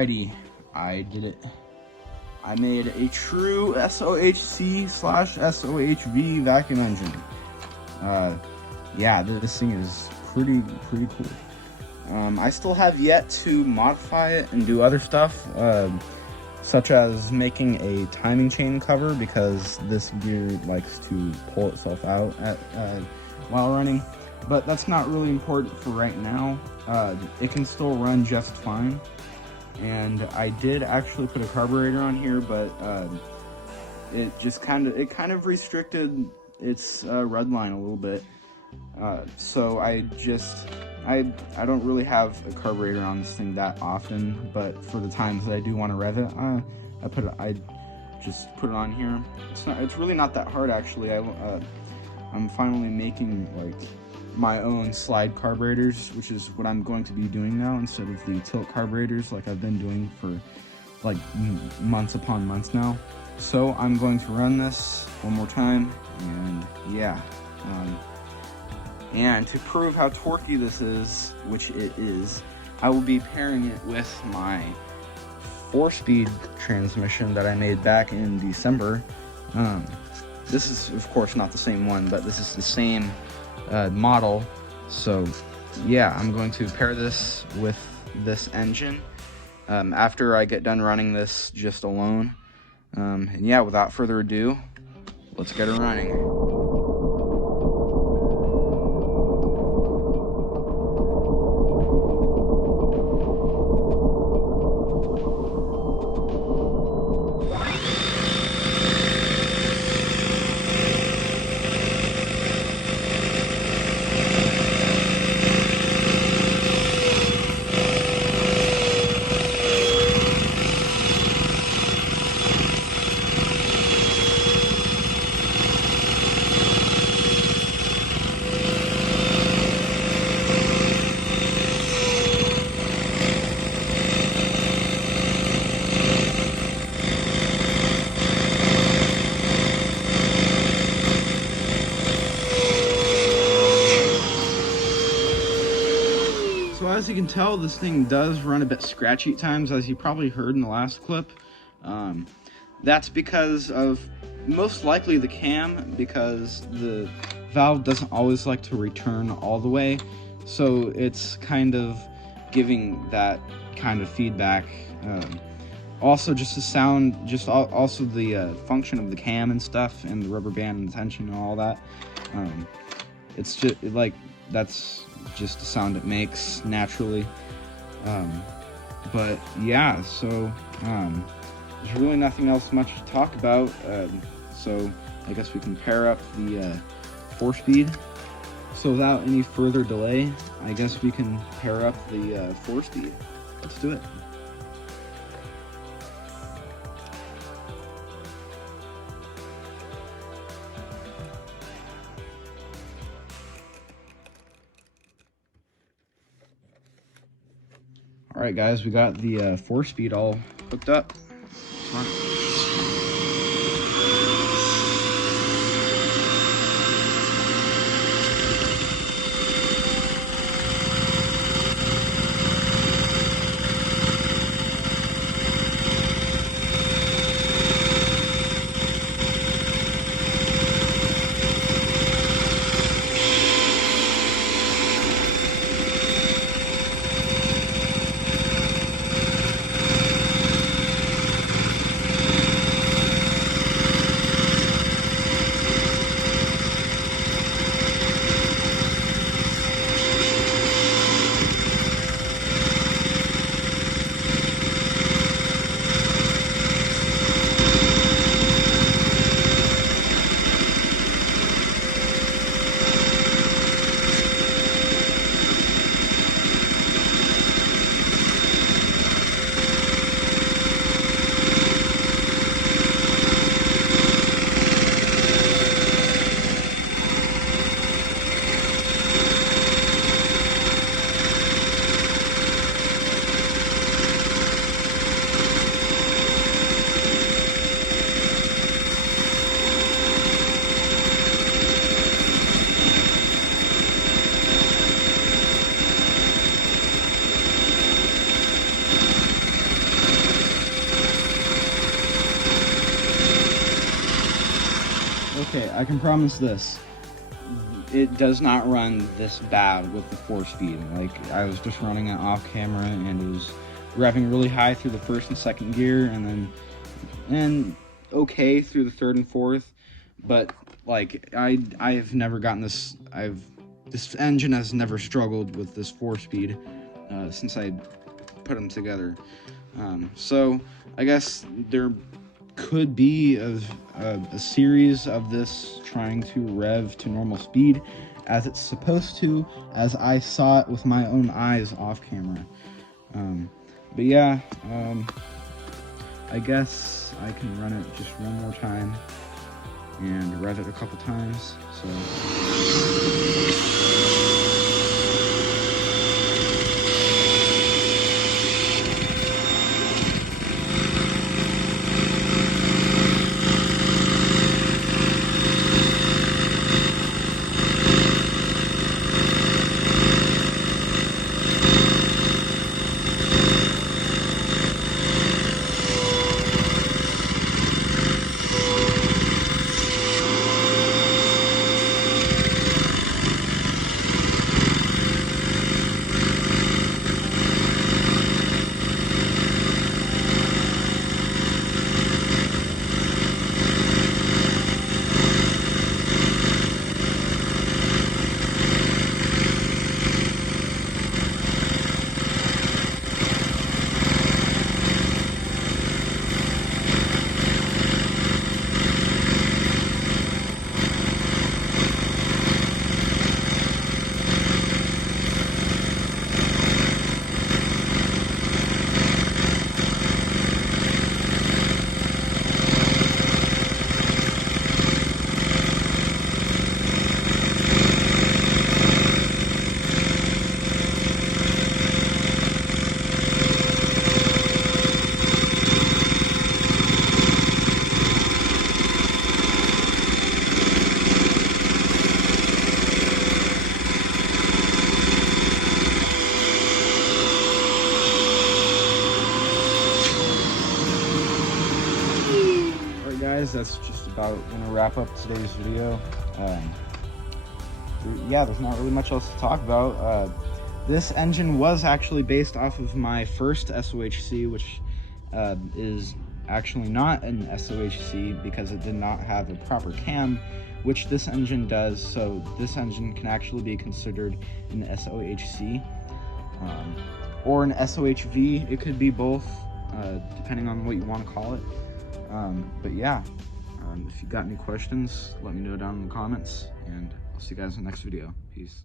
Alrighty, I did it. I made a true SOHC/SOHV vacuum engine. Yeah, this thing is pretty cool. I still have yet to modify it and do other stuff, such as making a timing chain cover, because this gear likes to pull itself out while running. But that's not really important for right now. It can still run just fine. And I did actually put a carburetor on here, but it just kind of restricted its rud line a little bit. So I don't really have a carburetor on this thing that often, but for the times that I do want to rev it, I just put it on here. It's really not that hard, actually. I'm finally making like my own slide carburetors, which is what I'm going to be doing now instead of the tilt carburetors like I've been doing for like months upon months now. So I'm going to run this one more time, and yeah. And to prove how torquey this is, which it is, I will be pairing it with my 4-speed transmission that I made back in December. This is, of course, not the same one, but this is the same model. So yeah, I'm going to pair this with this engine after I get done running this just alone. And yeah, without further ado, let's get it running. So as you can tell, this thing does run a bit scratchy at times, as you probably heard in the last clip. That's because of most likely the cam, because the valve doesn't always like to return all the way. So it's kind of giving that kind of feedback. Also just the sound, also the function of the cam and stuff, and the rubber band and the tension and all that. It's just like, that's just the sound it makes naturally. But yeah, so there's really nothing else much to talk about. So I guess we can pair up the 4-speed. So without any further delay, I guess we can pair up the 4-speed. Let's do it. Alright guys, we got the 4-speed all hooked up. I can promise this. It does not run this bad with the 4-speed. Like, I was just running it off camera and it was revving really high through the first and second gear, and okay through the third and fourth. But like, I've never gotten this. This engine has never struggled with this 4-speed since I put them together. So I guess there could be a series of this trying to rev to normal speed as it's supposed to, as I saw it with my own eyes off camera. But yeah, I guess I can run it just one more time and rev it a couple times. So guys, that's just about gonna wrap up today's video. Yeah, there's not really much else to talk about. This engine was actually based off of my first SOHC, which is actually not an SOHC because it did not have a proper cam, which this engine does. So this engine can actually be considered an SOHC or an SOHV. It could be both, depending on what you want to call it. But yeah, if you got any questions, let me know down in the comments, and I'll see you guys in the next video. Peace.